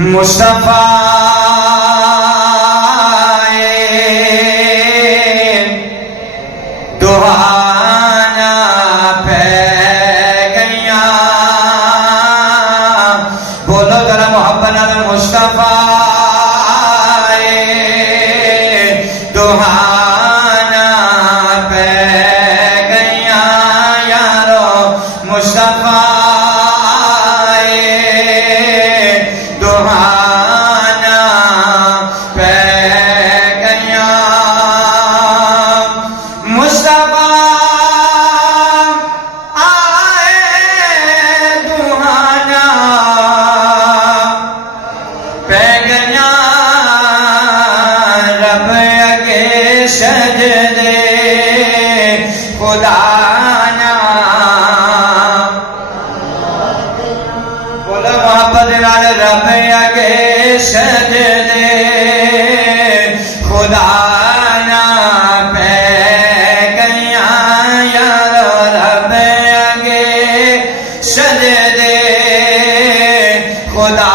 مصطفیٰ دہانا پہ گیا بولو ذرا محبت نال مصطفیٰ دہانا پہ گیا یارو مصطفیٰ سجدے خدا نا بولو محبت نال رب اگے سجدے خدا نا پہ گیا یارو رب اگے سجدے خدا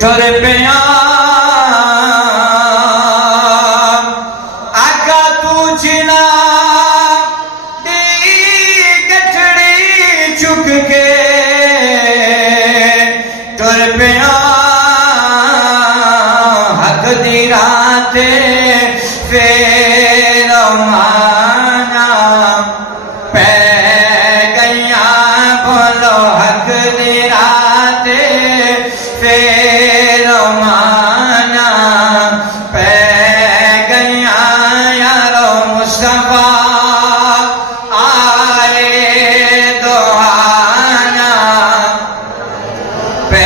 تر پیا آقا تو جنا دی گٹھڑی چک کے تر پیا حق دی رات پھر مانا پہ گیا بولو حق دی رات پھر مانا پہ گیا یارو مصطفیٰ آئے دہانا پہ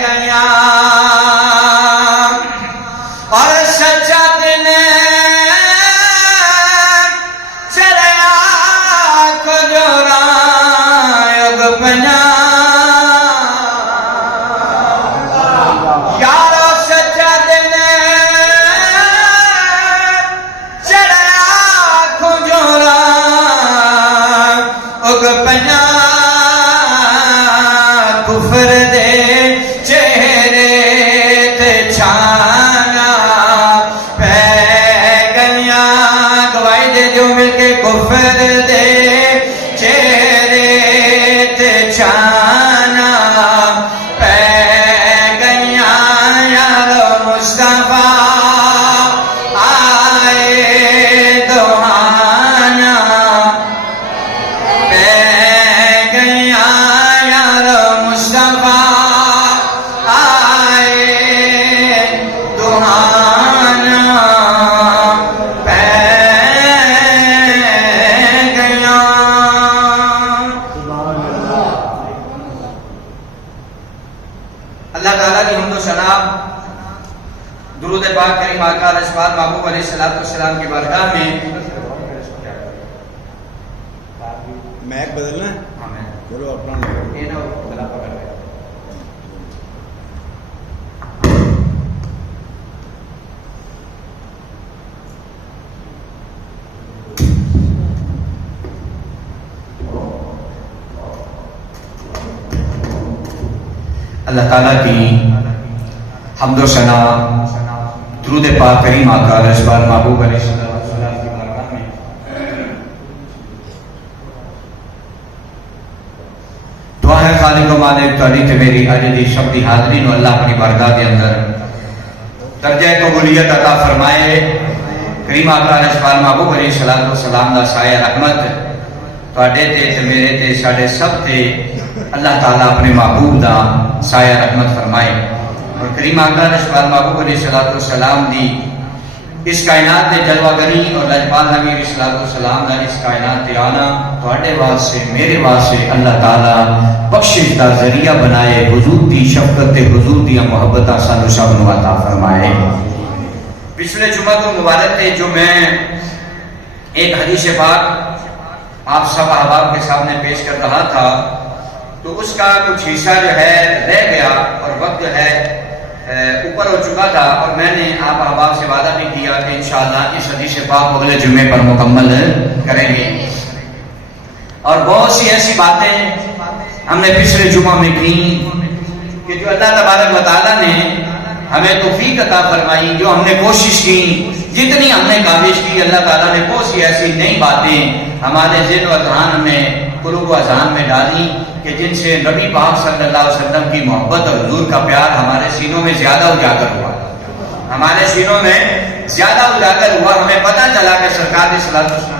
گیا اور سچا دل چلیا کجورا یگ پنا کفر دے چہرے تے چھانا پہ گیا گواہی دے جو مل کے کفر دے چہرے تے چھانا پہ گیا یارو مصطفیٰ آئے دہانا پہ گیا یارو مصطفیٰ آئے دہانا پہ گیا اللہ تعالیٰ کی حمد و ثنا درود پاک کریم آقا علیہ السلام محبوب علیہ السلام کی بارگاہ میں میک بدلنا ہے بولو اپنا اللہ تعالیٰ کی حمد و ثنا درود پاک کریم آقا علیہ السلام محبوب علیہ السلام کی بارگاہ میں دعا ہے خالق و مالک تعالی تے میری اج دی سب دی حاضرین و اللہ اپنی بارگاہ کے اندر درجہ قبولیت عطا فرمائے کریم آقا علیہ السلام محبوب علیہ السلام دا سایہ رحمت تواڈے تے میرے تے ساڈے سب تے اللہ تعالیٰ اپنے محبوب دا سایہ رحمت فرمائے اور کریم آقا علیہ محبوب علیہ السلام دی اس کائنات دے جلوہ گری اور لجپال نبی علیہ السلام دا اس کائنات تے آنا تواڈے واسطے میرے واسطے اللہ تعالیٰ بخشش دا ذریعہ بنائے حضور دی شفقت تے حضور دی محبت سانو سب نو عطا فرمائے. پچھلے جمعہ کو مبارک تے جو میں ایک حدیث پاک آپ سب احباب کے سامنے پیش کر رہا تھا تو اس کا کچھ حصہ جو ہے رہ گیا اور وقت جو ہے اوپر ہو چکا تھا اور میں نے آپ احباب سے وعدہ بھی کیا کہ انشاءاللہ اس حدیث پاک اگلے جمعے پر مکمل کریں گے. اور بہت سی ایسی باتیں ہم نے پچھلے جمعہ میں کی کہ جو اللہ تبارک و تعالیٰ نے ہمیں توفیق عطا فرمائی، جو ہم نے کوشش کی، جتنی ہم نے کاوش کی، اللہ تعالیٰ نے بہت سی ایسی نئی باتیں ہمارے ذہن و اذہان میں، قلوب و اذہان میں ڈالی کہ جن سے نبی پاک صلی اللہ علیہ وسلم کی محبت اور حضور کا پیار ہمارے سینوں میں زیادہ اجاگر ہوا، ہمارے سینوں میں زیادہ اجاگر ہوا. ہمیں پتہ چلا کہ سرکار صلی اللہ علیہ وسلم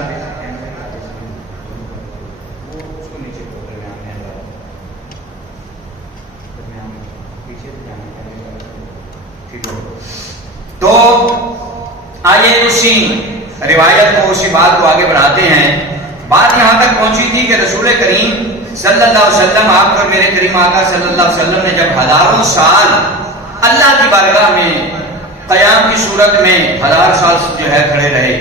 تو آئیے اسی روایت کو، اسی بات کو آگے بڑھاتے ہیں. بات یہاں تک پہنچی تھی کہ رسول کریم صلی اللہ علیہ وسلم، آپ اور میرے کریم آقا صلی اللہ علیہ وسلم نے جب ہزاروں سال اللہ کی بارگاہ میں قیام کی صورت میں 1000 سال جو ہے کھڑے رہے،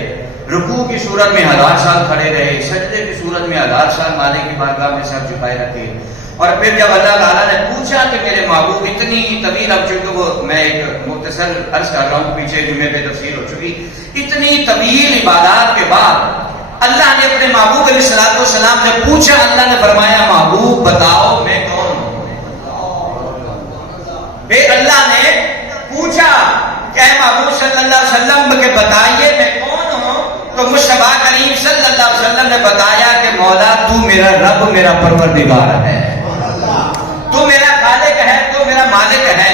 رکوع کی صورت میں 1000 سال کھڑے رہے، سجدے کی صورت میں 1000 سال مالک کی بارگاہ میں سر جھکائے رکھے، اور پھر جب اللہ تعالیٰ نے پوچھا کہ میرے محبوب اتنی طویل، اب چونکہ وہ میں ایک مختصر عرض کر رہا ہوں، پیچھے جمعے پہ تفسیر ہو چکی، اتنی طویل عبادات کے بعد اللہ نے اپنے محبوب علیہ الصلوۃ والسلام سے پوچھا، اللہ نے فرمایا محبوب بتاؤ میں کون ہوں. پھر اللہ نے پوچھا کہ اے محبوب صلی اللہ علیہ وسلم کہ بتائیے میں کون ہوں، تو مصطفیٰ کریم صلی اللہ علیہ وسلم نے بتایا کہ مولا تو میرا رب، میرا پروردگار ہے، تو میرا خالق ہے، تو میرا مالک ہے.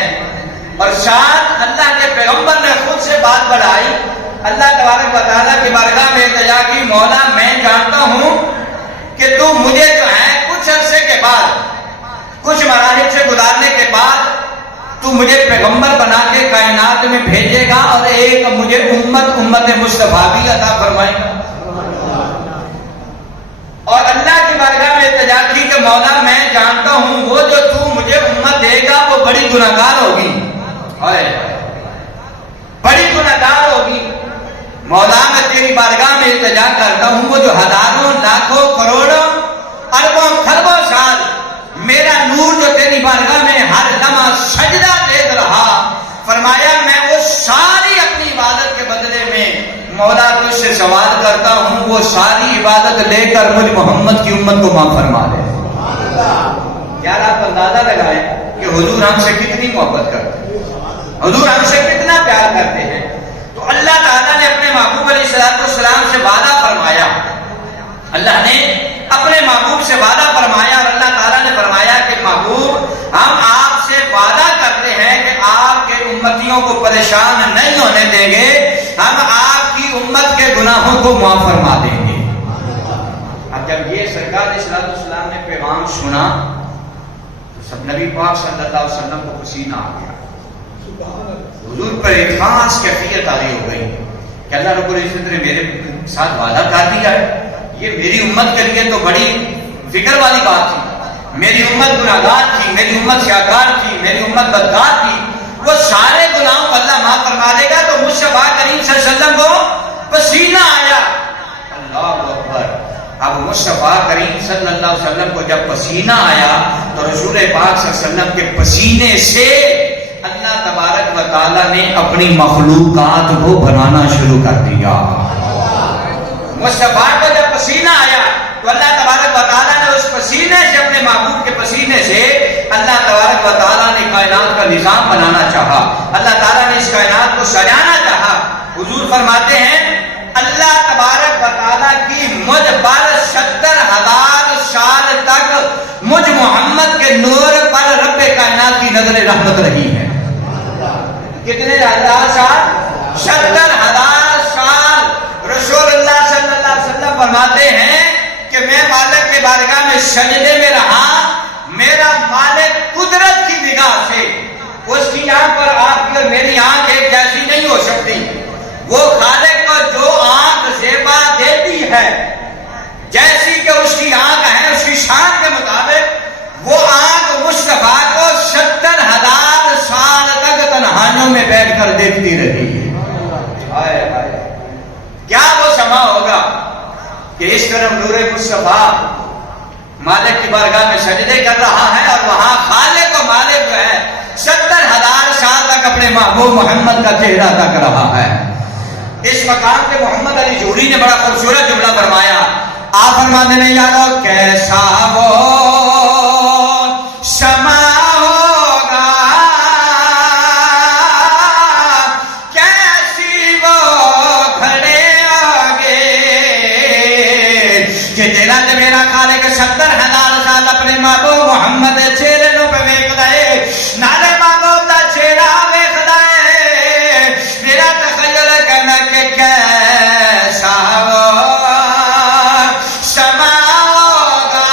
اور ساتھ اللہ کے پیغمبر نے خود سے بات بڑھائی، اللہ تبارک و تعالیٰ کی بارگاہ میں التجا کی، مولا میں جانتا ہوں کہ تو مجھے جو ہے کچھ عرصے کے بعد، کچھ مراحل سے گزارنے کے بعد تو مجھے پیغمبر بنا کے کائنات میں بھیجے گا، اور ایک مجھے امت مصطفیٰ بھی عطا فرمائے گا. اور اللہ کی بارگاہ میں التجا کی کہ مولا میں جانتا ہوں وہ جو تو مجھے امت دے گا وہ بڑی گناہگار ہوگی، بڑی گناہگار ہوگی. مولا میں تیری بارگاہ میں التجا کرتا ہوں وہ جو ہزاروں لاکھوں کروڑوں اربوں خربوں سال میرا نور جو تیری بارگاہ میں ہر لمحہ سجدہ دیکھ رہا، فرمایا میں وہ ساری اپنی عبادت کے بدلے میں مولا تجھ سے سوال کرتا ہوں وہ ساری عبادت لے کر مجھ محمد کی امت کو معاف فرما دے. کیا آپ اندازہ لگائیں کہ حضور ہم سے کتنی محبت کرتے ہیں، حضور ہم سے کتنا پیار کرتے ہیں. تو اللہ تعالیٰ نے اپنے محبوب علیہ الصلوۃ والسلام سے وعدہ فرمایا، اللہ نے اپنے محبوب سے وعدہ فرمایا، اور اللہ تعالیٰ نے فرمایا کہ محبوب ہم آپ سے وعدہ کرتے ہیں کہ آپ کے امتیوں کو پریشان نہیں ہونے دیں گے، ہم آپ کی امت کے گناہوں کو معاف فرما دیں گے. اب جب یہ سرکار علیہ الصلوۃ والسلام نے پیغام سنا تو سب نبی پاک صلی اللہ علیہ وسلم کو پسینہ آ گیا، حضور پر ایک خاص کیفیت عاری ہو گئی کہ اللہ رب العزت نے میرے ساتھ وعدہ کر دیا ہے. یہ میری امت کے لیے تو بڑی فکر والی بات تھی، میری امت گناہگار تھی، میری امت سیاکار تھی، میری امت بدکار تھی، وہ سارے گناہوں کو اللہ معاف فرما دے گا. تو مصطفیٰ کریم صلی اللہ علیہ وسلم کو پسینہ آیا، اللہ اکبر. اب مصطفیٰ کریم صلی اللہ علیہ وسلم کو جب پسینہ آیا تو رسول پاک صلی اللہ علیہ وسلم کے پسینے سے اللہ تبارک و تعالیٰ نے اپنی مخلوقات کو بنانا شروع کر دیا. مصطفیٰ کو جب پسینہ آیا تو اللہ تبارک و تعالیٰ نے اس پسینے سے، اپنے محبوب کے پسینے سے اللہ تبارک و تعالیٰ نے کائنات کا نظام بنانا چاہا، اللہ تعالیٰ نے اس کائنات کو سجانا چاہا. حضور فرماتے ہیں اللہ تبارک و تعالیٰ کی مجھ پر 70,000 سال تک مجھ محمد کے نور پر رب کائنات کی نظر رحمت رہی ہے. کتنے ہزار سال؟ 70,000 سال. رسول اللہ صلی اللہ علیہ وسلم فرماتے ہیں کہ میں مالک کے بارگاہ میں سجدے میں رہا، میرا مالک قدرت کی نگاہ سے، اس کی آنکھ پر آپ کی اور میری آنکھ ایک جیسی نہیں ہو سکتی. وہ خالق کو جو آنکھ زیبا دیتی ہے، جیسی کہ اس کی آنکھ ہے، اس کی شان کے مطابق وہ آنکھ مصطفیٰ کو 70,000 سال تک تنہائیوں میں بیٹھ کر دیکھتی رہی. کیا وہ سما ہوگا کہ اس طرح نور مصطفیٰ مالک کی بارگاہ میں سجدے کر رہا ہے، اور وہاں خالق و مالک جو ہے 70,000 سال تک اپنے محبوب محمد کا چہرہ تک رہا ہے. اس مقام پہ محمد علی جوہری نے بڑا خوبصورت جملہ فرمایا. آپ فرماتے ہیں یارو کیسا وہ شمع ہوگا کیسی وہ کھڑے آگے کہ تیرا تے میرا خالق 70,000 سال اپنے محبوب محمد چہرے نو پہ ویکھدا ہے. نالے محبوب دا چہرہ ویکھدا ہے. میرا تخیل کہنا کہ کیسا وہ شمع ہوگا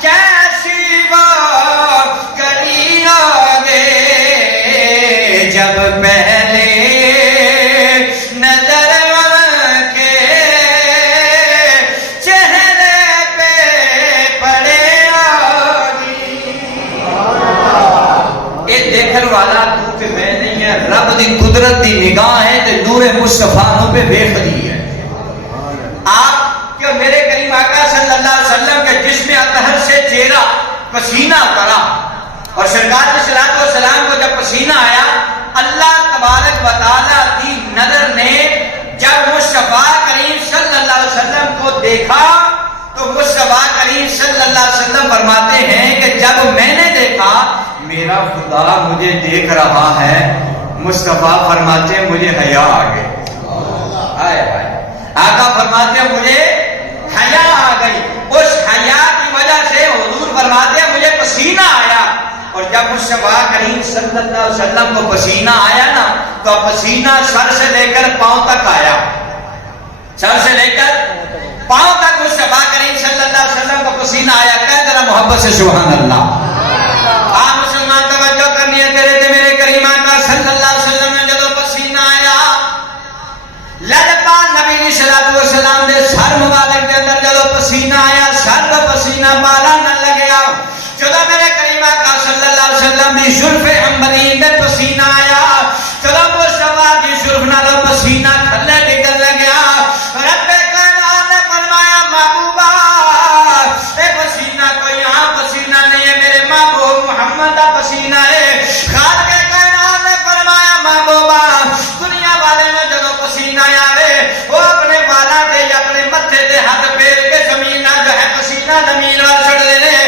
کیسی وہ کڑی ہوگی جب پہلے نظر ان کے چہرے پہ پڑے آگی. یہ دیکھن والا تو کہ میں نہیں ہے، رب دی قدرت دی نگاہ ہے تے نور مصطفیٰ نو پہ ویکھ رہی ہے. آپ کہ میرے کریم آقا صلی اللہ علیہ وسلم کے جسم اطہر سے چہرہ پسینہ کرا اور سرکار علیہ الصلوۃ والسلام کو جب پسینہ آیا اللہ تبارک و تعالیٰ کی نظر نے جب مصطفیٰ کریم صلی اللہ علیہ وسلم کو دیکھا تو مصطفیٰ کریم صلی اللہ علیہ وسلم فرماتے ہیں کہ جب میں نے دیکھا میرا خدا مجھے دیکھ رہا ہے. مصطفیٰ فرماتے ہیں مجھے حیا آ گئی. آقا فرماتے ہیں مجھے حیا آ گئی. اس حیا کی وجہ سے حضور فرماتے ہیں مجھے پسینہ آیا. اور جب مصطفیٰ کریم صلی اللہ علیہ وسلم کو پسینہ آیا نا تو پسینہ سر سے لے کر پاؤں تک آیا. سر سے لے کر پاؤں تک مصطفیٰ کریم صلی اللہ علیہ وسلم کو پسینہ آیا. کہہ ذرا محبت سے سبحان اللہ. آپ مسلمان توجہ کرنی ہے. تیرے تے میرے کریم آقا صلی اللہ علیہ وسلم نے جدو پسینہ آیا لجپال نبی علیہ الصلوۃ والسلام دے سر مبارک دے اندر جدو پسینہ آیا سر دا پسینہ بالا نہ لگیا. جدو میرے کریم آقا صلی اللہ علیہ وسلم دی زلف عنبرین دے پسینہ آیا جدو مصطفیٰ دی زلف نال پسینہ تھلے ڈگن لگیا. رب کائنات نے فرمایا محبوبہ اے پسینہ کوئی عام پسینہ نہیں ہے، میرے محبوب محمد دا پسینہ ہے. خالق کائنات نے فرمایا محبوبہ دنیا والے نے جدو پسینہ آئے وہ اپنے والا دے اپنے متھے دے ہاتھ پھیر کے زمین جو ہے پسینہ زمین وال چھڑ دے.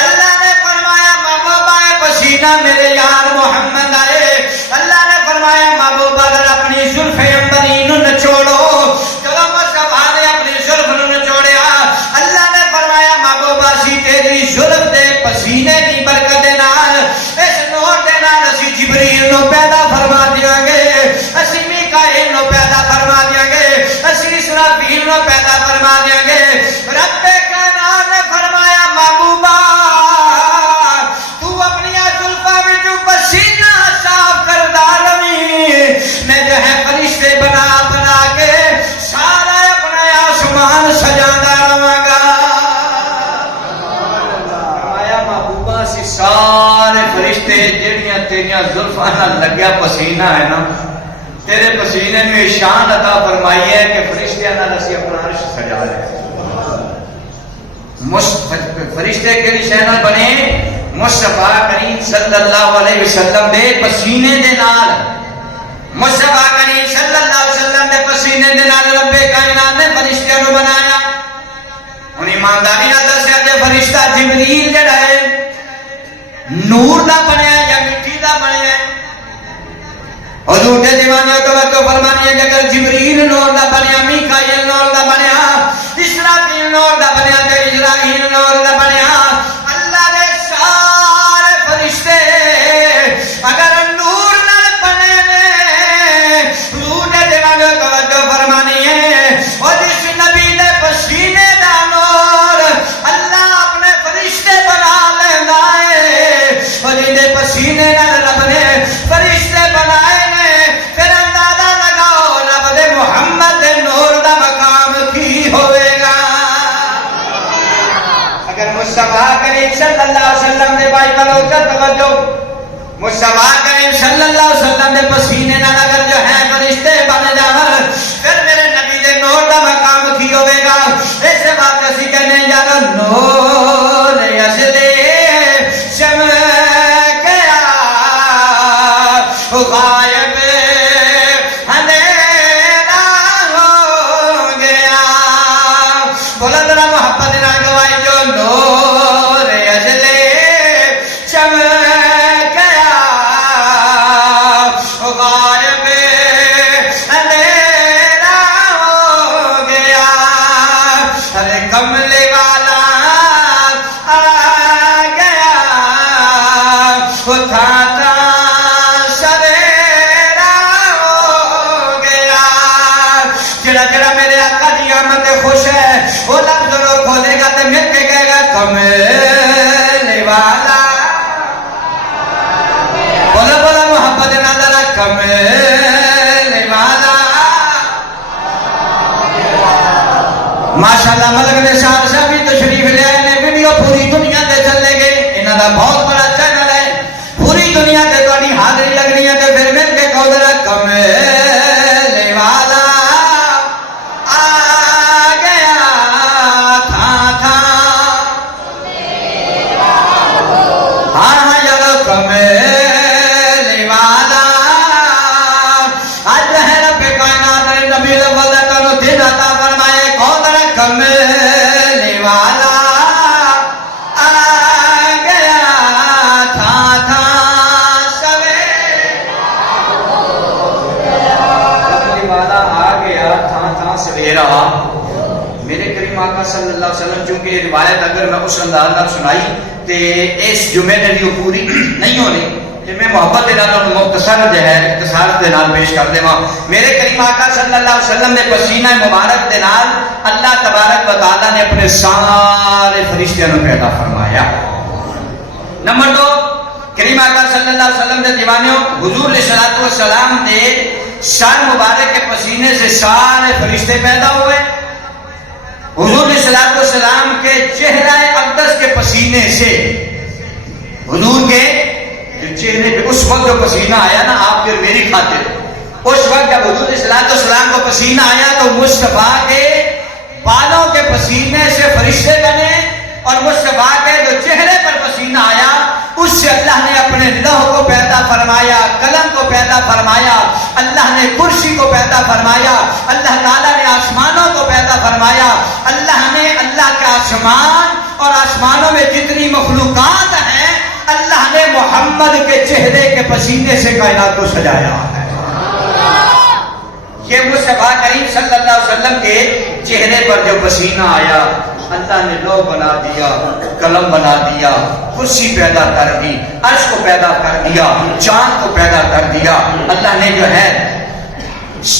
اللہ نے فرمایا محبوبہ پسینہ میرے یار محمد آئے. اللہ نے فرمایا محبوبہ اگر اپنی زلف عنبرین نچوڑو. جب مصطفیٰ نے اپنی زلف نچوڑیا اللہ نے فرمایا محبوبہ سی تیری زلف دے پسینے کی برکت دے نال اس نور دے نال اسی جبریل نو پیدا فرما دیا گے، اسی میکائیل نو پیدا فرما دیا گے، اسی اسرافیل نو پیدا فرما دیا گے. رب کائنات نے فرمایا محبوبہ تو اپنی زلفاں وچوں پسینہ صاف کردا رہی میں جو ہے فرشتے بنا بنا کے سارا اپنا آسمان سجادا رہاں گا. فرمایا محبوبہ سی سارے فرشتے جڑیاں تیریاں زلفاں نال لگیا پسینہ ہے نا تیرے پسینے میں شان عطا فرمائی ہے کہ فرشتیاں نال اسی اپنا عرش سجا رہے ہیں. فرشتے کیڑی شے نال بنے؟ مصطفیٰ کریم صلی اللہ علیہ وسلم دے پسینے دے نال. مصطفیٰ کریم صلی اللہ علیہ وسلم دے پسینے دے نال رب کائنات نے فرشتیاں نو بنایا. ہن ایمانداری نال دسیا کہ فرشتہ جبریل جڑا ہے نور دا بنیا یا مٹی دا بنیا ہے؟ حضور دے دیوانے توجہ فرمانی ہے کہ اگر جبریل نور دا بنیا، میکائیل نور دا بنیا، اسرافیل نور دا بنیا تے اسرائیل نور دا بنیا، اللہ دے سارے فرشتے اگر نور نال بنے نے حضور دے دیوانے توجہ فرمانی ہے اور جس نبی دے پسینے دا نور اللہ اپنے فرشتے بنا لیندا ہے اور جن دے پسینے نال رب نے فرشتے بنائے پھر اندازہ لگاؤ رب دے محمد دے نور دا مقام کی ہوئے گا. اگر مصطفیٰ کریم صلی اللہ علیہ وسلم دے بھائی بلو کر توجہ مصطفیٰ کریم صلی اللہ علیہ وسلم دے پسینے نال اگر جو ہے فرشتے بن جان پھر میرے نبی دے نور دا مقام کی ہوئے گا. اس بات اسی کہنے یار نور اصلے چمکیا غائب اندھیرا ہو گیا بلند ذرا محبت نہ گوائی جو نور اجلے چمک گیا غائب اندھیرا ہو گیا ارے کملے والا آ گیا تھا سویرا ہو گیا جڑا جڑا میرے آقا دی آمد خوش ہے وہ لفظ رو کھولے گا تو مل کے کہے گا کملے والا بولا بولا محبت نہ ذرا کملے والا ماشاءاللہ ملک نے صاحب سے بھی تشریف لے آئے نے ویڈیو پوری دنیا تے چلے گئے انہاں دا بہت بڑا چینل ہے پوری دنیا تے تہاڈی حاضری لگنی ہے تے پھر مل کے کہو ذرا کملے والا آ گیا تھا ہاں ہاں یارو کملے والا آج ہے رب کائنات نے نبی الاول تانو دن عطا فرمائے کہو ذرا کملے والا آ گیا تھا کملی والا آ گیا تھا سویرا میرے کریم آقا صلی اللہ علیہ وسلم چونکہ یہ روایت اگر میں اس انداز نال سنائی تے اس جمعے نے بھی پوری نہیں ہونی کہ میں محبت دے نال مختصر جو ہے اختصار دے نال پیش کر دیواں میرے کریم آقا صلی اللہ علیہ وسلم نے پسینہ مبارک دے نال اللہ تبارک و تعالی نے اپنے سارے فرشتیاں نو پیدا فرمایا نمبر 2 کریم آقا صلی اللہ علیہ وسلم دے دیوانیوں حضور علیہ الصلوۃ والسلام دے سر مبارک کے پسینے سے سارے فرشتے پیدا ہوئے حضور علیہ الصلوۃ والسلام کے چہرہ اقدس کے پسینے سے حضور کے جو چہرے پہ اس وقت جو پسینہ آیا نا آپ پھر میری خاطر اس وقت جب حضور علیہ الصلوۃ والسلام کو پسینہ آیا تو مصطفیٰ کے بالوں کے پسینے سے فرشتے بنے اور مصطفیٰ کے جو چہرے پر پسینہ آیا اس سے اللہ نے اپنے لوح کو پیدا فرمایا قلم کو پیدا فرمایا اللہ نے کرسی کو پیدا فرمایا اللہ تعالیٰ نے آسمانوں کو پیدا فرمایا اللہ نے اللہ کے آسمان اور آسمانوں میں جتنی مخلوقات ہیں اللہ نے محمد کے چہرے کے پسینے سے کائنات کو سجایا ہے یہ مصطفیٰ کریم صلی اللہ علیہ وسلم کے چہرے پر جو پسینہ آیا اللہ نے لوح بنا دیا قلم بنا دیا کرسی پیدا کر دی عرش کو پیدا کر دیا چاند کو پیدا کر دیا اللہ نے جو ہے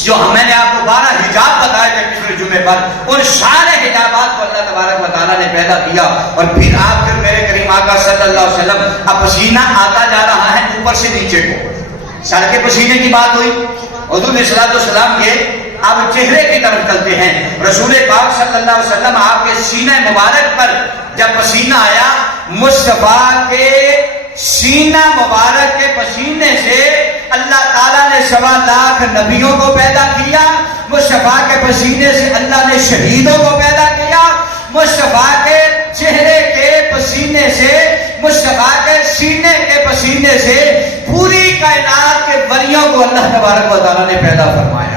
جو میں نے آپ کو 12 حجاب بتائے تھے پچھلے جمعے پر ان سارے حجابات کو اللہ تبارک و تعالیٰ نے پیدا کیا اور پھر آپ کے میرے کریم آقا صلی اللہ علیہ وسلم اب پسینہ آتا جا رہا ہے اوپر سے نیچے کو سر کے پسینے کی بات ہوئی حضور علیہ الصلوۃ والسلام کے اب چہرے کی طرف چلتے ہیں رسول پاک صلی اللہ علیہ وسلم آپ کے سینہ مبارک پر جب پسینہ آیا مصطفیٰ کے سینہ مبارک کے پسینے سے اللہ تعالیٰ نے 1.25 لاکھ نبیوں کو پیدا کیا مصطفیٰ کے پسینے سے اللہ نے شہیدوں کو پیدا کیا مصطفیٰ کے چہرے کے پسینے سے مصطفیٰ کے سینے کے پسینے سے پوری کائنات کے ولیوں کو اللہ تبارک و تعالیٰ نے پیدا فرمایا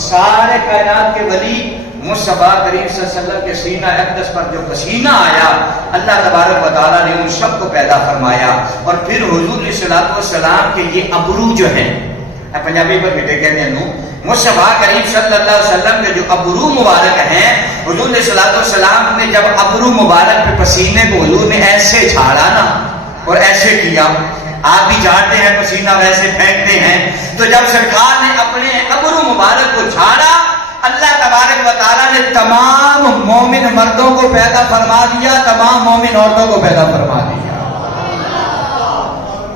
سارے کائنات کے ولی مصطفیٰ کریم صلی اللہ علیہ وسلم کے سینہ اقدس پر جو پسینہ آیا اللہ تبارک و تعالیٰ نے ان سب کو پیدا فرمایا اور پھر حضور علیہ الصلوۃ والسلام کے یہ ابرو جو ہیں پنجابی پر بیٹے کہتے ہیں مصطفیٰ کریم صلی اللہ علیہ وسلم کے جو ابرو مبارک ہیں حضور علیہ الصلوۃ والسلام نے جب ابرو مبارک پہ پسینے کو حضور نے ایسے جھاڑا نا اور ایسے کیا آپ بھی جھاڑتے ہیں پسینہ ویسے پھینکتے ہیں تو جب سرکار نے اپنے ابرو مبارک کو جھاڑا اللہ تبارک و تعالیٰ نے تمام مومن مردوں کو پیدا فرما دیا تمام مومن عورتوں کو پیدا فرما دیا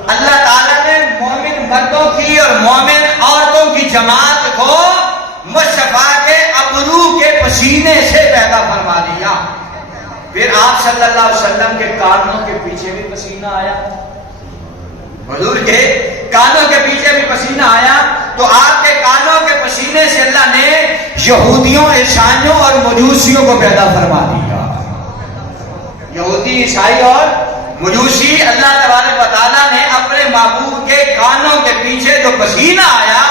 اللہ تعالیٰ نے مومن مردوں کی اور مومن عورتوں کی جماعت کو مصطفیٰ کے ابرو کے پسینے سے پیدا فرما دیا پھر آپ صلی اللہ علیہ وسلم کے کانوں کے پیچھے بھی پسینہ آیا حضور کے کانوں کے پیچھے بھی پسینہ آیا تو آپ کے کانوں کے پسینے سے اللہ نے یہودیوں عیسائیوں اور مجوسیوں کو پیدا فرما دیا یہودی عیسائی اور مجوسی اللہ تبارک و تعالیٰ نے اپنے معبود کے کانوں کے پیچھے جو پسینہ آیا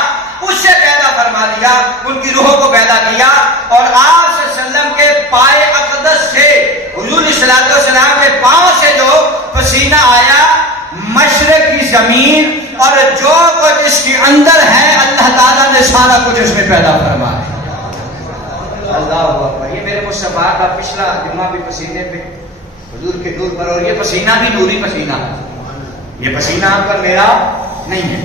اس سے پیدا فرما دیا، ان کی روحوں کو پیدا کیا، اور آپ صلی اللہ علیہ وسلم کے پائے اقدس سے، حضور صلی اللہ علیہ وسلم کے پاؤں سے جو پسینہ آیا، مشرق کی زمین اور جو کچھ اس کے اندر ہے اللہ تعالیٰ نے سارا کچھ اس میں پیدا فرمایا۔ اللہ اکبر۔ یہ میرے مصطفیٰ کا پچھلا جمعہ بھی پسینے پہ حضور کے نور پر، اور یہ پسینہ بھی نوری پسینہ ہے، یہ پسینہ آپ کا میرا نہیں ہے۔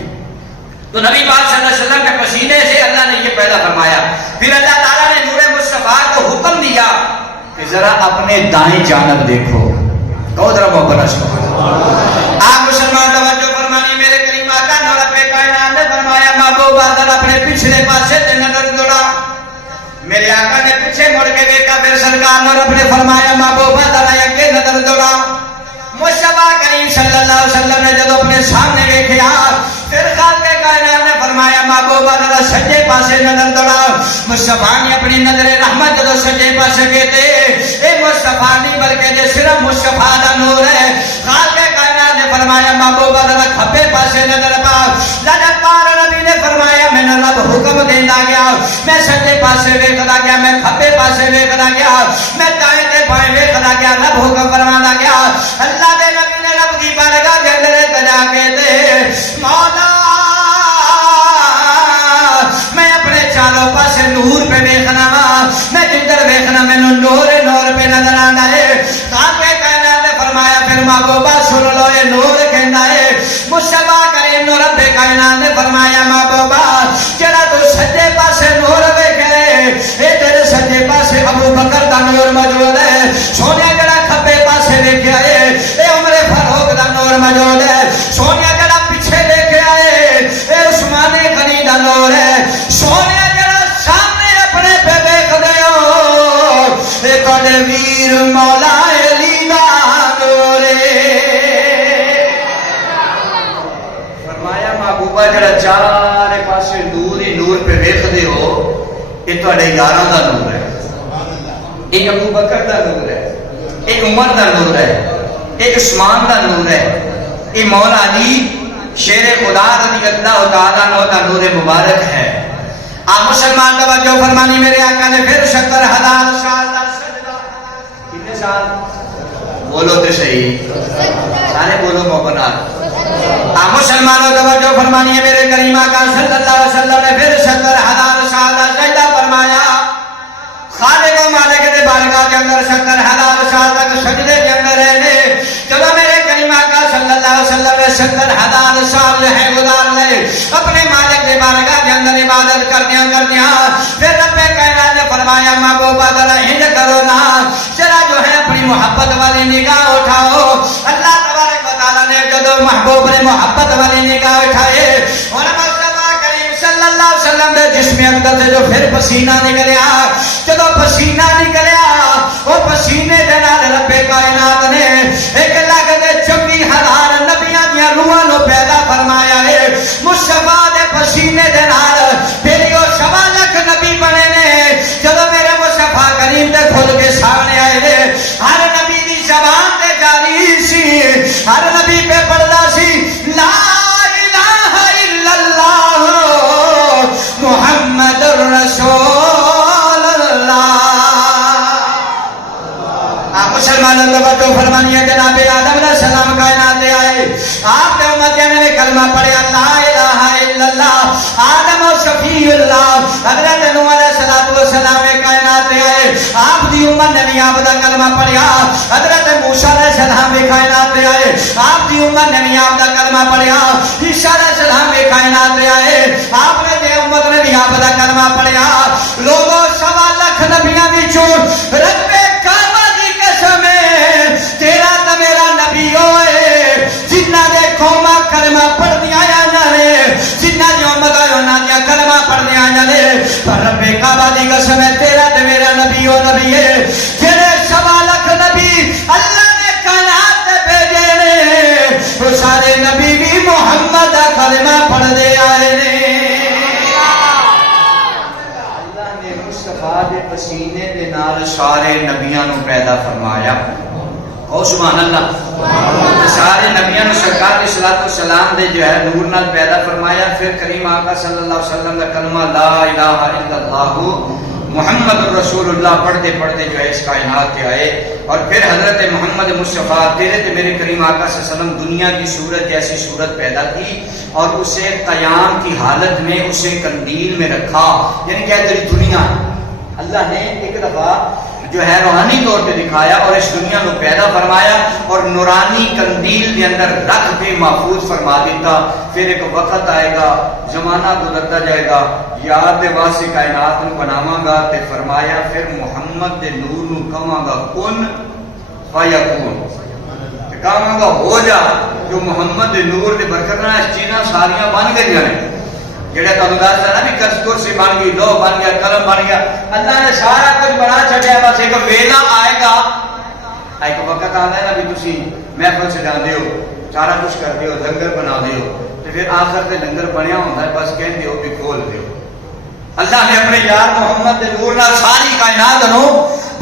تو نبی پاک صلی اللہ علیہ وسلم کے پسینے سے اللہ نے یہ پیدا فرمایا۔ پھر اللہ تعالیٰ نے نور مصطفیٰ کو حکم دیا کہ ذرا اپنے دائیں جانب دیکھو، کہو ذرا محبت سے آپ مسلمان توجہ فرمانی، میرے کریم آقا نور رب کائنات نے فرمایا محبوبہ ذرا اپنے پچھلے پاسے سے نظر دوڑا۔ میرے آقا نے پیچھے مڑ کے دیکھا، پھر سرکار نور رب نے فرمایا محبوبہ ذرا اگے نظر دوڑا۔ مصطفیٰ کریم صلی اللہ علیہ وسلم نے جب اپنے سامنے دیکھا، پھر خالق کائنات نے فرمایا محبوبہ ذرا سجے پاسے نظر دوڑا۔ مصطفیٰ نے اپنی نظر رحمت جب سجے پاسے کہتے اے مصطفیٰ نہیں بلکہ جے صرف مصطفیٰ دا نور ہے۔ خالق کائنات نے فرمایا محبوبہ ذرا کھبے پاسے نظر پا۔ لجت پار نبی نے فرمایا میں نے رب حکم دیندا گیا، میں سجے پاسے ویکھدا گیا، میں کھبے پاسے ویکھدا گیا، میں دائیں تے بائیں ویکھدا گیا، رب حکم فرماتا گیا۔ اللہ دے نبی نے رب دی بارگاہ دے اندر تجا کے تے مولا میں اپنے چاروں پاسے نور پہ دیکھنا وا، میں جدھر دیکھنا مینوں نور نور پہ نظر آندا ہے۔ خالق کائنات نے فرمایا پھر محبوبہ سن لو اے نور کہندا ہے۔ مصطفیٰ کریم نور رب کائنات نے فرمایا محبوبہ جڑا تو سجے پاسے نور ویکھے اے تیرے سجے پاسے ابو بکر دا نور موجود ہے۔ سونے جڑا کھبے پاسے ویکھیا ہے اے عمر فاروق دا نور موجود ہے۔ سونے جڑا پیچھے دیکھیا ہے اے عثمان غنی دا نور ہے۔ سونے جڑا سامنے اپنے پہ ویکھدے ہو اے تواڈے ویر مولا علی دا نور ہے۔ فرمایا محبوبہ جڑا چارے پاسے نور ہی نور پہ ویکھدے ہو اے تواڈے یاراں دا نور ہے، اے ابو بکر دا نور ہے، اے عمر دا نور ہے، اے عثمان دا نور ہے، اے مولا علی شیر خدا رضی اللہ تعالیٰ عنہ دا نور مبارک ہے۔ آپ مسلمان توجہ فرمانی، میرے آقا نے پھر 70,000 سال دا سجدہ، کتنے سال بولو تو صحیح، سارے بولو محبت۔ آپ مسلمانوں توجہ فرمانی، میرے کریم آقا صلی اللہ علیہ وسلم نے پھر 70,000 سال دا سجدہ فرمایا۔ خالق و مالک دے بارگاہ کے اندر 70,000 سال تک سجدے کے اندر رہنے۔ جب میرے کریم آقا صلی اللہ علیہ وسلم نے 70,000 سال جو ہے گزار لے اپنے مالک دے بارگاہ کے اندر عبادت کردیاں پھر رب کائنات نے فرمایا محبوبہ ذرا ہند کرو نا، ذرا جو ہے اپنی محبت والی نگاہ اٹھاؤ۔ اللہ تبارک و تعالیٰ نے جب محبوب نے محبت والی نگاہ اٹھائے اور صلی اللہ علیہ وسلم دے جسم اقدس سے جو پھر پسینہ نکلیا، جب پسینہ نکلیا وہ پسینے دے نال رب کائنات نے 1,40,000 نبیاں دیاں روحاں نو پیدا فرمایا ہے۔ مصطفیٰ دے پسینے دے نال پھر وہ 1,25,000 نبی بنے نے۔ جب میرے مصطفیٰ کریم تے کھل کے سامنے آئے نے، ہر نبی دی زبان تے جاری سی، ہر نبی پہ پڑھدا سی لا الہ الا اللہ محمد الرسول اللہ۔ آپ مسلمانوں توجہ فرمانیے، جناب آدم علیہ السلام کائنات میں آئے، آپ نے امتیان نے کلمہ پڑھا لا الہ الا اللہ، آدم و شفیع اللہ۔ حضرت نوح علیہ السلام کائنات میں آئے، آپ دی امت نے بھی آپ دا کلمہ پڑھا۔ حضرت موسیٰ علیہ السلام کائنات میں آئے، آپ دی امت نے بھی آپ دا کلمہ پڑھا۔ عیسیٰ علیہ السلام کائنات میں آئے، آپ نے دی امت نے بھی آپ دا کلمہ پڑھا۔ لوگوں 1,25,000 نبیاں وچوں رب کعبہ دی قسم تیرا تے میرا نبی ہوئے جنہ دے قوماں کلمہ پڑھدیاں جانے، جنہ دی امت انہاں دی کلمہ پڑھدیاں جانے، پر رب کعبہ دی قسم تیرا تے میرا نبی ہو نبی ہے جڑے 1,25,000 نبی اللہ نے کائنات تے بھیجے نے، وہ سارے نبی بھی محمد دا کلمہ پڑھدے آئے نے۔ اللہ نے مصطفیٰ دے پسینے دے نال سارے نبیاں نو پیدا فرمایا۔ او سبحان اللہ. سارے نبیان سرکار علیہ الصلوۃ والسلام دے جو ہے نور نال پیدا فرمایا. پھر کریم آقا صلی اللہ علیہ وسلم کا کلمہ لا الہ الا اللہ محمد الرسول اللہ پڑھتے پڑھتے جو ہے اس کائنات پہ آئے. اور پھر حضرت محمد مصطفیٰ تیرے تے میرے کریم آقا صلی اللہ علیہ وسلم دنیا کی صورت جیسی صورت پیدا کی اور اسے قیام کی حالت میں اسے قندیل میں رکھا. یعنی کہ تیری دنیا اللہ نے ایک دفعہ جو ہے روحانی طور پہ دکھایا اور اس دنیا کو پیدا فرمایا اور نورانی قندیل کے اندر رکھ کے محفوظ فرما دیتا. پھر ایک وقت آئے گا، زمانہ گزرتا جائے گا، یاد واسطے کائنات نو بناواں گا تے فرمایا پھر محمد دے نور نو کہاں گا کن فیکون، کہاں گا ہو جا. جو محمد دے نور دے برکت نال چیزاں ساریاں بن گئیاں نے. جڑا تانوں دسدا نا بھی کستور سے بن گئی، لوہ بن گیا، قلم بن گیا، اللہ نے سارا کچھ بنا چھڈیا. بس ایک ویلا آئے گا، ایک وقت آندا ہے نا بھی تسی محفل سجاندے ہو، سارا کچھ کردے ہو، لنگر بنا دے ہو تے پھر آخر تے لنگر بنیا ہوندا ہے بس کہندے ہو بھی کھول دیو. اللہ نے اپنے یار محمد دے نور نال ساری کائنات نو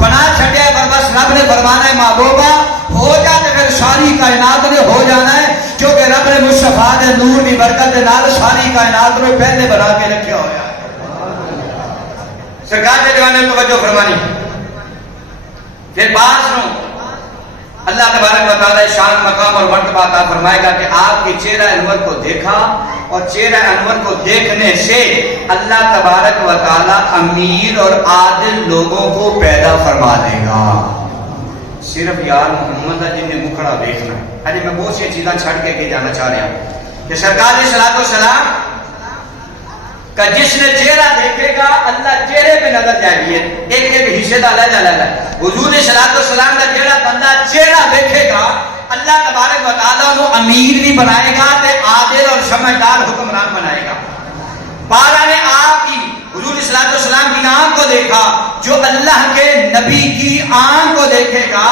بنا چھڈیا. پر بس رب نے فرمانا ہے محبوبہ ہو جا تے پھر ساری کائنات نے ہو جانا ہے، کیونکہ رب نے مصطفیٰ دے نور دی برکت دے نال ساری کائنات نو پہلے بنا کے رکھیا ہوا ہے. سرکار کے جوانے میں توجہ فرمانی. پھر بعض نو اللہ تبارک و تعالی شان مقام اور مرتبہ عطا فرمائے گا کہ آپ کے چہرہ انور کو دیکھا اور چہرہ انور کو دیکھنے سے اللہ تبارک و تعالی امیر اور عادل لوگوں کو پیدا فرما دے گا. صرف یار محمد جن نے مکھڑا دیکھنا. ابھی میں بہت سی چیزاں چھڑ کے جانا چاہ رہا ہوں کہ سرکار علیہ الصلوۃ والسلام کا جس نے چہرہ دیکھے گا اللہ چہرے پہ نظر جائے گی. ایک ایک حصے کا علیحدہ ہے. حضور علیہ الصلوۃ والسلام کا چہرہ بندہ چہرہ دیکھے گا اللہ تبارک و تعالیٰ کو امیر بھی بنائے گا تے عادل اور سمجھدار حکمران بنائے گا. بارہ نے آپ کی حضور علیہ الصلوۃ والسلام کی آنکھ کو دیکھا. جو اللہ کے نبی کی آنکھ کو دیکھے گا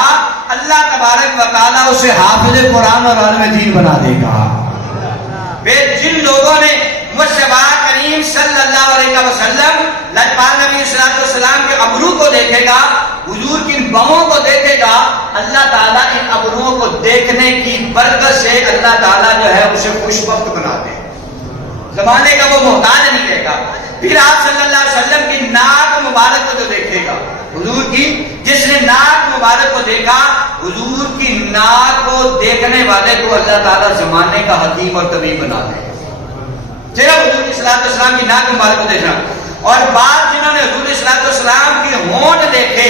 اللہ تبارک و تعالیٰ اسے حافظ قرآن اور عالم دین بنا دے گا. پھر جن لوگوں نے مصطفیٰ کریم صلی اللہ علیہ وسلم لجپال نبی صلی اللہ علیہ وسلم کے ابرو کو دیکھے گا، حضور کی بہوں کو دیکھے گا، اللہ تعالیٰ ان ابروؤں کو دیکھنے کی برکت سے اللہ تعالیٰ جو ہے اسے خوش بخت بنا دے. زمانے کا وہ محتاج نہیں رہے گا. پھر آپ صلی اللہ علیہ وسلم کی ناک مبارک کو جو دیکھے گا، حضور کی جس نے ناک مبارک کو دیکھا، حضور کی ناک کو دیکھنے والے کو اللہ تعالیٰ زمانے کا حکیم اور طبیب بنا دے. صرف حضور صلی اللہ علیہ وسلم کی ناک مبارک کو دیکھنا. اور بعد جنہوں نے حضور صلی اللہ علیہ وسلم کی ہونٹ دیکھے،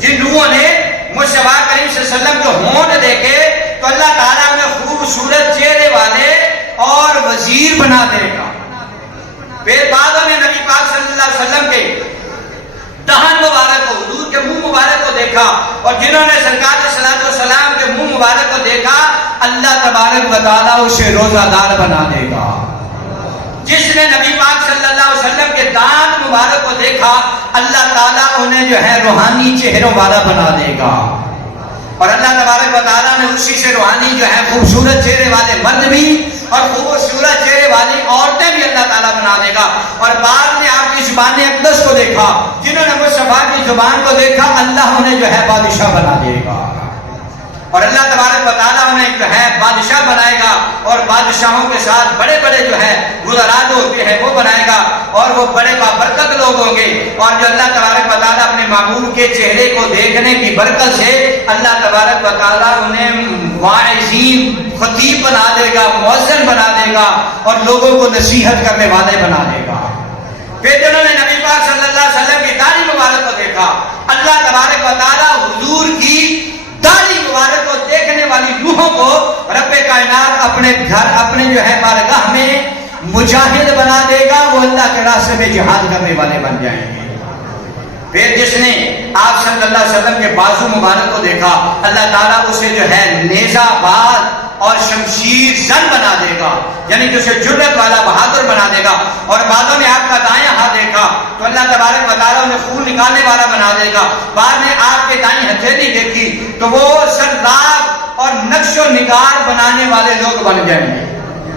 جن لوگوں نے مصطفیٰ کریم صلی اللہ علیہ وسلم کے ہونٹ دیکھے تو اللہ تعالیٰ انہیں خوبصورت چہرے والے اور وزیر بنا دے گا. پھر بعدوں نے نبی پاک صلی اللہ علیہ وسلم کے دہن مبارک کو، حضور کے منہ مبارک کو دیکھا اور جنہوں نے سرکار صلی اللہ علیہ وسلم کے منہ مبارک کو دیکھا اللہ تبارک و تعالیٰ اسے روزہ دار بنا دے گا. جس نے نبی پاک صلی اللہ علیہ وسلم کے دانت مبارک کو دیکھا اللہ تعالیٰ انہیں جو ہے روحانی چہروں والا بنا دے گا. اور اللہ تبارک و تعالیٰ نے اسی سے روحانی جو ہے خوبصورت چہرے والے مرد بھی اور خوبصورت چہرے والی عورتیں بھی اللہ تعالیٰ بنا دے گا. اور بعد نے آپ کی زبان اقدس کو دیکھا، جنہوں نے مصطفیٰ کی زبان کو دیکھا اللہ انہیں جو ہے بادشاہ بنا دے گا. اور اللہ تبارک و تعالیٰ انہیں جو ہے بادشاہ بنائے گا اور بادشاہوں کے ساتھ بڑے بڑے جو ہے وزراء ہوتے ہیں وہ بنائے گا اور وہ بڑے بابرکت لوگ ہوں گے. اور جو اللہ تبارک و تعالیٰ اپنے معمول کے چہرے کو دیکھنے کی برکت سے اللہ تبارک و تعالیٰ انہیں واعظین خطیب بنا دے گا، مؤذن بنا دے گا اور لوگوں کو نصیحت کرنے والے بنا دے گا. پھر جنہوں نے نبی پاک صلی اللہ علیہ وسلم کی داڑھی مبارک کو دیکھا اللہ تبارک و تعالیٰ حضور کی داڑھی مبارک کو دیکھنے والی روحوں کو رب کائنات اپنے گھر اپنے جو ہے بارگاہ میں مجاہد بنا دے گا، وہ اللہ کے راستے میں جہاد کرنے والے بن جائیں گے. پھر جس نے آپ صلی اللہ علیہ وسلم کے بازو مبارک کو دیکھا اللہ تعالیٰ اسے جو ہے نیزہ باز اور شمشیر زن بنا دے گا، یعنی کہ اسے جرت والا بہادر بنا دے گا. اور بعدوں نے آپ کا دائیں ہاتھ دیکھا تو اللہ تبارک و تعالیٰ انہیں خون نکالنے والا بنا دے گا. بعد نے آپ کے دائیں ہتھیلی دیکھی تو وہ سرداب اور نقش و نگار بنانے والے لوگ بن جائیں گے.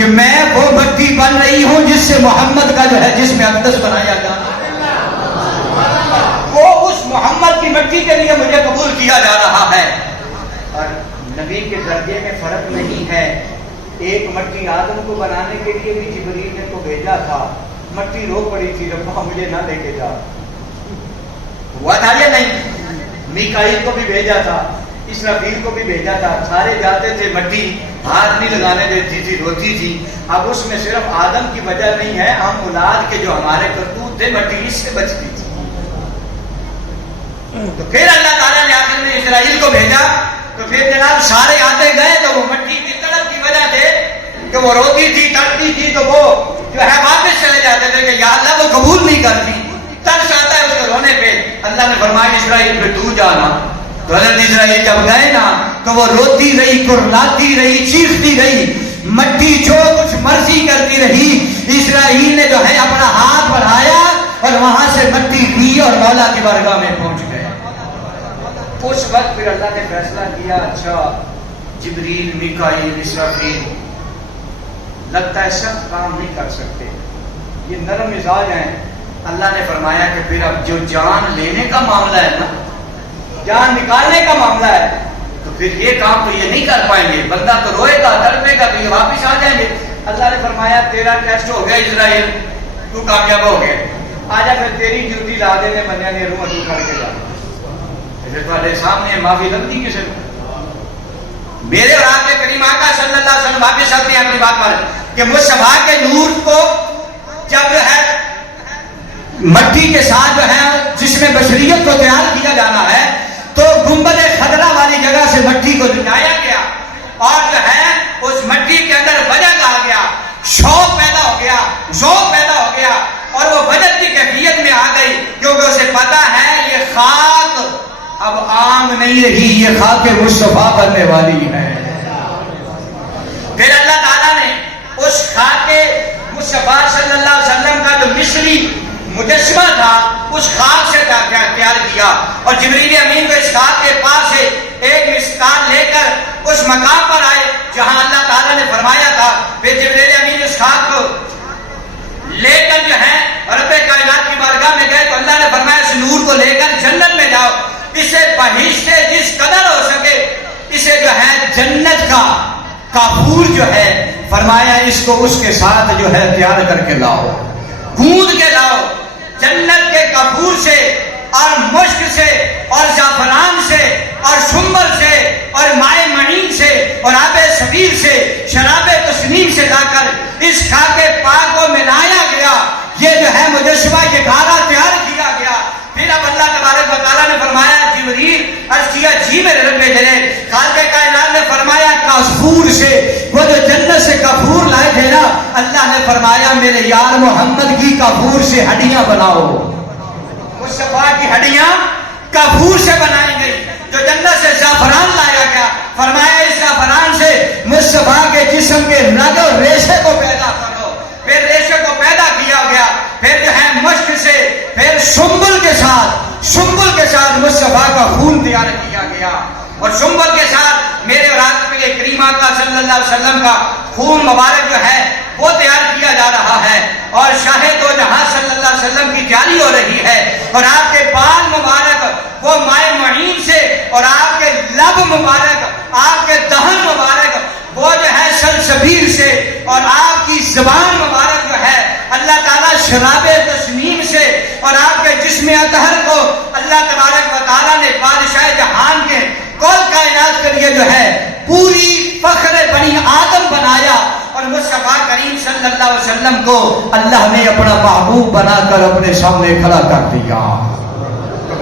کہ میں وہ مٹی بن رہی ہوں جس سے محمد کا جو ہے جسم اقدس بنایا جانا وہ اس محمد کی مٹی کے لیے مجھے قبول کیا جا رہا ہے. اور نبی کے درجے میں فرق نہیں ہے. ایک مٹی آدم کو بنانے کے لیے بھی جبریل نے تو بھیجا تھا, مٹی رو پڑی تھی ربا مجھے نہ لے کے جا, ہوا تھا یا نہیں؟ میکائیل کو بھی بھیجا تھا, اسرافیل کو بھی بھیجا تھا, سارے جاتے تھے, مٹی ہاتھ نہیں لگانے دیتی تھی, روتی تھی. اب اس میں صرف آدم کی وجہ نہیں ہے, ہم اولاد کے جو ہمارے کرتوت تھے مٹی اس سے بچتی تھی. تو پھر اللہ تعالیٰ نے آخر میں اسرائیل کو بھیجا, تو پھر جناب سارے آتے گئے تو وہ مٹی کی طرف کی وجہ سے کہ وہ روتی تھی, تڑپتی تھی, تو وہ جو ہے واپس چلے جاتے تھے کہ یا اللہ وہ قبول نہیں کرتی, ترس آتا ہے اس کے رونے پہ. اللہ نے فرمایا اسرائیل پہ تو جانا. تو حضرت اسرائیل جب گئے نا تو وہ روتی رہی, کرلاتی رہی, چیختی رہی, مٹی جو کچھ مرضی کرتی رہی. اسرائیل نے جو ہے اپنا ہاتھ بڑھایا اور وہاں سے مٹی لی اور مولا کی بارگاہ میں پہنچ گئے. اس وقت پھر اللہ نے فیصلہ کیا, اچھا جبریل, میکائیل, اسرافیل لگتا ہے سخت کام نہیں کر سکتے, یہ نرم مزاج ہیں. اللہ نے فرمایا کہ پھر اب جو جان لینے کا معاملہ ہے نا, جان نکالنے کا معاملہ ہے, تو پھر یہ کام تو یہ نہیں کر پائیں گے. بندہ تو روئے گا, تڑپے گا, تو یہ واپس آ جائیں گے. اللہ نے فرمایا تیرا ٹیسٹ ہو گیا اسرائیل, تو کامیاب ہو گیا, آجا پھر تیری ڈیوٹی لا دینے بنیا نے روح تو کر کے جا. تمہارے سامنے معافی لگتی کسی کو؟ میرے اور آپ کے کریم آقا صلی اللہ علیہ وسلم واپس آتے ہیں اپنی بات پر کہ مصطفیٰ کے نور کو جب ہے مٹی کے ساتھ جو ہے جس میں بشریت کو تیار کیا جانا ہے, تو گنبد خضرا والی جگہ سے مٹی کو لٹایا گیا اور جو ہے اس مٹی کے اندر وجد آ گیا, شوق پیدا ہو گیا, ذوق پیدا ہو گیا, اور وہ وجد کی کیفیت میں آ گئی, کیونکہ اسے پتا ہے یہ خاک اب عام نہیں رہی, یہ خاک مصطفیٰ بننے والی ہے. پھر اللہ تعالیٰ نے اس خاک مصطفیٰ صلی اللہ علیہ وسلم کا جو مصری مجسمہ تھا اس خاک سے تیار کیا, اور جبریل امین کو اس خاک کے پاس سے ایک مسکان لے کر اس مقام پر آئے جہاں اللہ تعالیٰ نے فرمایا تھا. پھر جبریل امین اس خاک کو لے کر جو ہے رب کائنات کی بارگاہ میں گئے, تو اللہ نے فرمایا اس نور کو لے کر جنت میں جاؤ, اسے بہشت سے جس قدر ہو سکے اسے جو ہے جنت کا کافور جو ہے فرمایا اس کو اس کے ساتھ جو ہے تیار کر کے لاؤ, گوند کے لاؤ. جنت کے کافور سے اور مشک سے اور زعفران سے اور سنبل سے اور مائع معین سے اور آب سبیل سے شراب تسنیم سے لا کر اس خاک پاک کو ملایا گیا. یہ جو ہے مجسمہ یہ گھارا تیار کیا گیا. پھر اب اللہ تبارک و تعالیٰ نے فرمایا جبریل عرض کیا جی میرے رب چلے. خالق کائنات نے فرمایا کافور سے, وہ جو جنت سے کافور لائے تھے نا, اللہ نے فرمایا میرے یار محمد کی کافور سے ہڈیاں بناؤ. مصطفیٰ کی ہڈیاں کافور سے بنائی گئی. جو جنت سے زعفران لایا گیا, فرمایا اس زعفران سے مصطفیٰ کے جسم کے رگ اور ریشے کو پیدا کرو. پھر ریشے کو پیدا کیا گیا, پھر جو ہے مشک سے, پھر سنبل کے ساتھ مصطفیٰ کا خون تیار کیا گیا, اور سنبل کے ساتھ میرے اور آپ کے کریم آقا صلی اللہ علیہ وسلم کا خون مبارک جو ہے وہ تیار کیا جا رہا ہے, اور شاہ دو جہاں صلی اللہ علیہ وسلم کی تیاری ہو رہی ہے, اور آپ کے بال مبارک وہ مائع معین سے, اور آپ کے لب مبارک, آپ کے دہن مبارک وہ جو ہے سلسبیل سے, اور آپ کی زبان مبارک جو ہے اللہ تعالیٰ شراب تسنیم سے, اور آپ کے جسم اطہر کو اللہ تبارک و تعالیٰ نے بادشاہ جہان کے کل کائنات کے لیے جو ہے پوری فخر بنی آدم بنایا, اور مصطفیٰ کریم صلی اللہ علیہ وسلم کو اللہ نے اپنا محبوب بنا کر اپنے سامنے کھڑا کر دیا.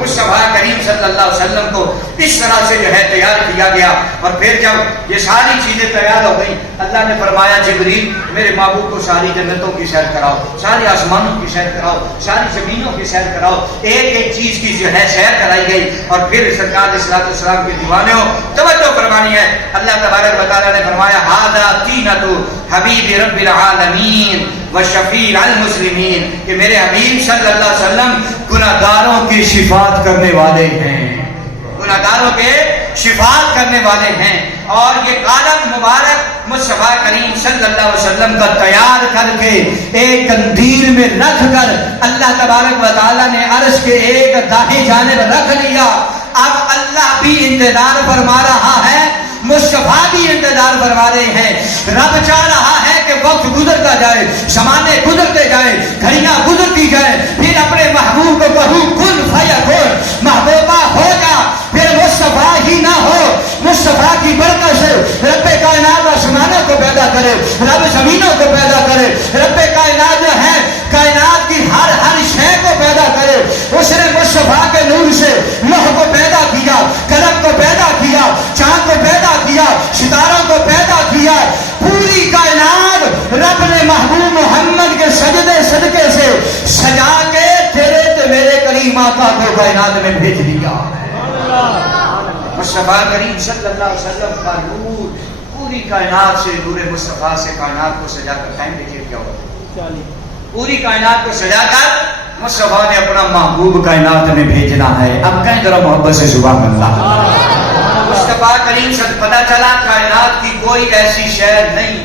مصطفیٰ کریم صلی اللہ علیہ وسلم کو اس طرح سے جو ہے تیار کیا گیا. اور پھر جب یہ ساری چیزیں تیار ہو گئی, اللہ نے فرمایا جبریل میرے محبوب کو ساری جنتوں کی سیر کراؤ, ساری آسمانوں کی سیر کراؤ, ساری زمینوں کی سیر کراؤ. ایک ایک چیز کی جو ہے سیر کرائی گئی, اور پھر سرکار صلی السلام کے دیوانے ہو توجہ فرمانی ہے. اللہ تبارک و تعالیٰ نے فرمایا ھذا طینۃ حبیب رب العالمین وشفیع المسلمین, کہ میرے حبیب صلی اللہ علیہ وسلم گناہگاروں کی شفاعت کرنے والے ہیں, گناہگاروں کے شفاعت کرنے والے ہیں، اور یہ عالم مبارک مصطفیٰ کریم صلی اللہ علیہ وسلم کا تیار کر کے ایک قندیل میں رکھ کر اللہ تبارک و تعالیٰ نے عرش کے ایک دائیں جانب رکھ لیا۔ اب اللہ بھی انتظار فرما رہا ہے، مصطفیٰ بھی انتظار فرما رہے ہیں۔ رب چاہ رہا ہے کہ وقت گزرتا جائے، زمانے گزرتے جائے، گھڑیاں گزرتی جائے، پھر اپنے محبوب کو کہوں کن فیکون، محبوبہ ہو جا، پھر مصطفیٰ ہی نہ ہو، مصطفیٰ کی برکت سے رب کائنات آسمانوں کو پیدا کرے، رب زمینوں کو پیدا کرے، رب کائنات جو ہے کائنات کی ہر شے کو پیدا کرے۔ اس نے مصطفیٰ کے نور سے لوح کو پیدا کیا، قلم کو پیدا کیا، چاند کو پیدا کیا، ستاروں کو پیدا کیا۔ پوری کائنات رب نے محبوب محمد کے سجدے صدقے سے سجا کے تیرے تے میرے کریم آقا کو کائنات میں بھیج دیا۔ مصطفیٰ کریم صلی اللہ علیہ وسلم کا نور پوری کائنات سے، نور مصطفیٰ سے کائنات کو سجا کر ٹائم دیکھیے کیا ہوتا ہے، پوری کائنات کو سجا کر مصطفیٰ نے اپنا محبوب کائنات میں بھیجنا ہے۔ اب کہیں ذرا محبت سے سبحان اللہ۔ مصطفیٰ کریم سے پتہ چلا کائنات کی کوئی ایسی شے نہیں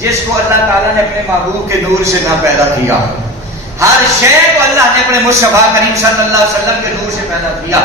جس کو اللہ تعالیٰ نے اپنے محبوب کے نور سے نہ پیدا کیا۔ ہر شے کو اللہ نے اپنے مصطفیٰ کریم صلی اللہ علیہ وسلم کے نور سے پیدا کیا۔